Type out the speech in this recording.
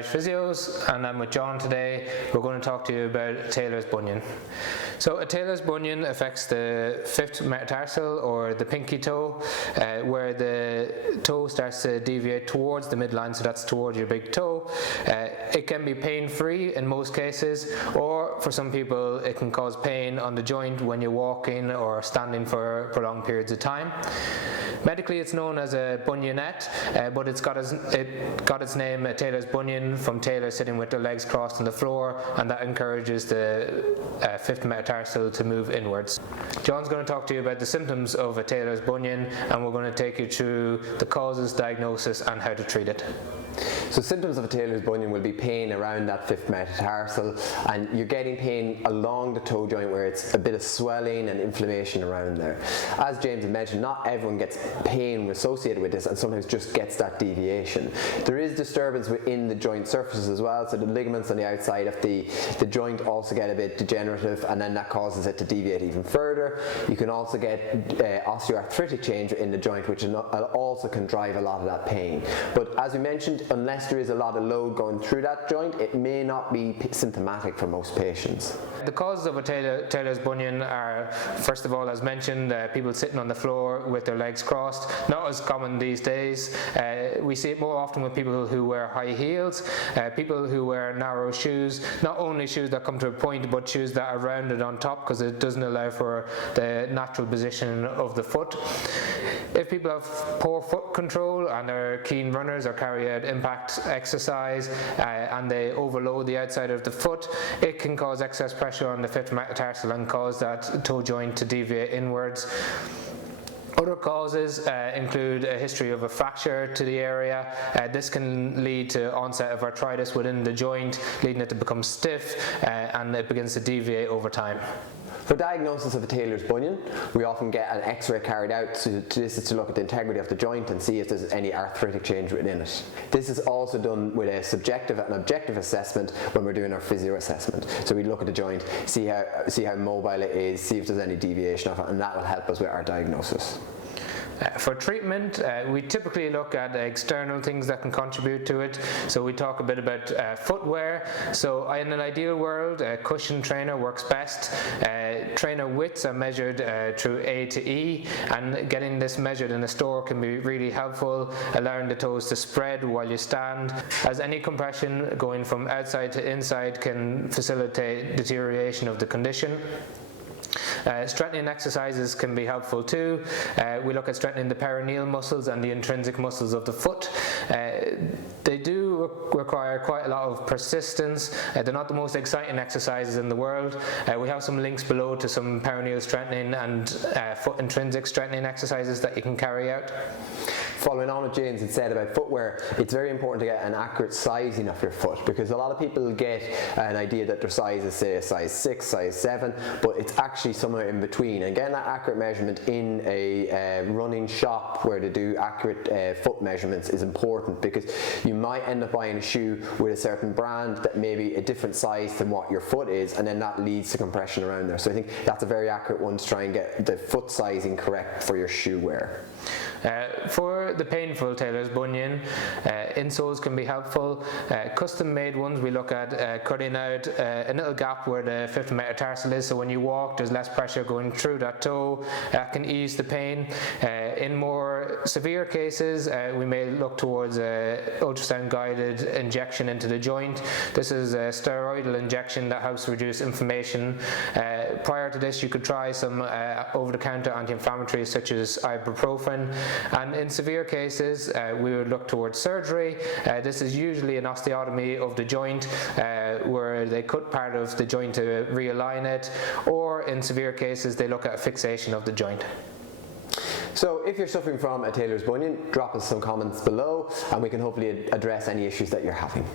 Irish Physios, and I'm with John today. We're going to talk to you about Tailor's bunion. So a Tailor's bunion affects the fifth metatarsal, or the pinky toe, where the toe starts to deviate towards the midline, so that's towards your big toe. It can be pain-free in most cases, or for some people it can cause pain on the joint when you're walking or standing for prolonged periods of time. Medically, it's known as a Bunionette, but it got its name, Tailor's bunion, from Tailor sitting with their legs crossed on the floor, and that encourages the fifth metatarsal to move inwards. John's going to talk to you about the symptoms of a Tailor's bunion, and we're going to take you through the causes, diagnosis, and how to treat it. So symptoms of a Tailor's bunion will be pain around that fifth metatarsal, and you're getting pain along the toe joint where it's a bit of swelling and inflammation around there. As James had mentioned, not everyone gets pain associated with this, and sometimes just gets that deviation. There is disturbance within the joint surfaces as well, so the ligaments on the outside of the joint also get a bit degenerative, and then that causes it to deviate even further. You can also get osteoarthritic change in the joint, which also can drive a lot of that pain. But as we mentioned, unless there is a lot of load going through that joint, it may not be symptomatic for most patients. The causes of a Tailor's bunion are, first of all, as mentioned, people sitting on the floor with their legs crossed. Not as common these days. We see it more often with people who wear high heels, people who wear narrow shoes, not only shoes that come to a point, but shoes that are rounded on top, because it doesn't allow for the natural position of the foot. If people have poor foot control and are keen runners or carry out impact exercise and they overload the outside of the foot, it can cause excess pressure on the fifth metatarsal and cause that toe joint to deviate inwards. Other causes include a history of a fracture to the area. This can lead to onset of arthritis within the joint, leading it to become stiff, and it begins to deviate over time. For diagnosis of a Tailor's bunion, we often get an X-ray carried out. This is to look at the integrity of the joint and see if there's any arthritic change within it. This is also done with a subjective and objective assessment when we're doing our physio assessment. So we look at the joint, see how mobile it is, see if there's any deviation of it, and that will help us with our diagnosis. For treatment, we typically look at external things that can contribute to it. So we talk a bit about footwear. So in an ideal world, a cushion trainer works best. Trainer widths are measured through A to E, and getting this measured in a store can be really helpful, allowing the toes to spread while you stand, as any compression going from outside to inside can facilitate deterioration of the condition. Strengthening exercises can be helpful too. We look at strengthening the perineal muscles and the intrinsic muscles of the foot. They do require quite a lot of persistence. They're not the most exciting exercises in the world. We have some links below to some perineal strengthening and foot intrinsic strengthening exercises that you can carry out. Following on what James had said about footwear, it's very important to get an accurate sizing of your foot, because a lot of people get an idea that their size is, say, a size 6, size 7, but it's actually somewhere in between. And getting that accurate measurement in a running shop where they do accurate foot measurements is important, because you might end up buying a shoe with a certain brand that may be a different size than what your foot is, and then that leads to compression around there. So I think that's a very accurate one to try and get the foot sizing correct for your shoe wear. For the painful Tailor's bunion, insoles can be helpful. Custom made ones, we look at cutting out a little gap where the fifth metatarsal is, so when you walk there's less pressure going through that toe. That can ease the pain. In more severe cases, we may look towards ultrasound guided injection into the joint. This is a steroidal injection that helps reduce inflammation. Prior to this, you could try some over-the-counter anti-inflammatories such as ibuprofen. And in severe cases, we would look towards surgery. This is usually an osteotomy of the joint, where they cut part of the joint to realign it, or in severe cases they look at a fixation of the joint. So if you're suffering from a Tailor's bunion, drop us some comments below and we can hopefully address any issues that you're having.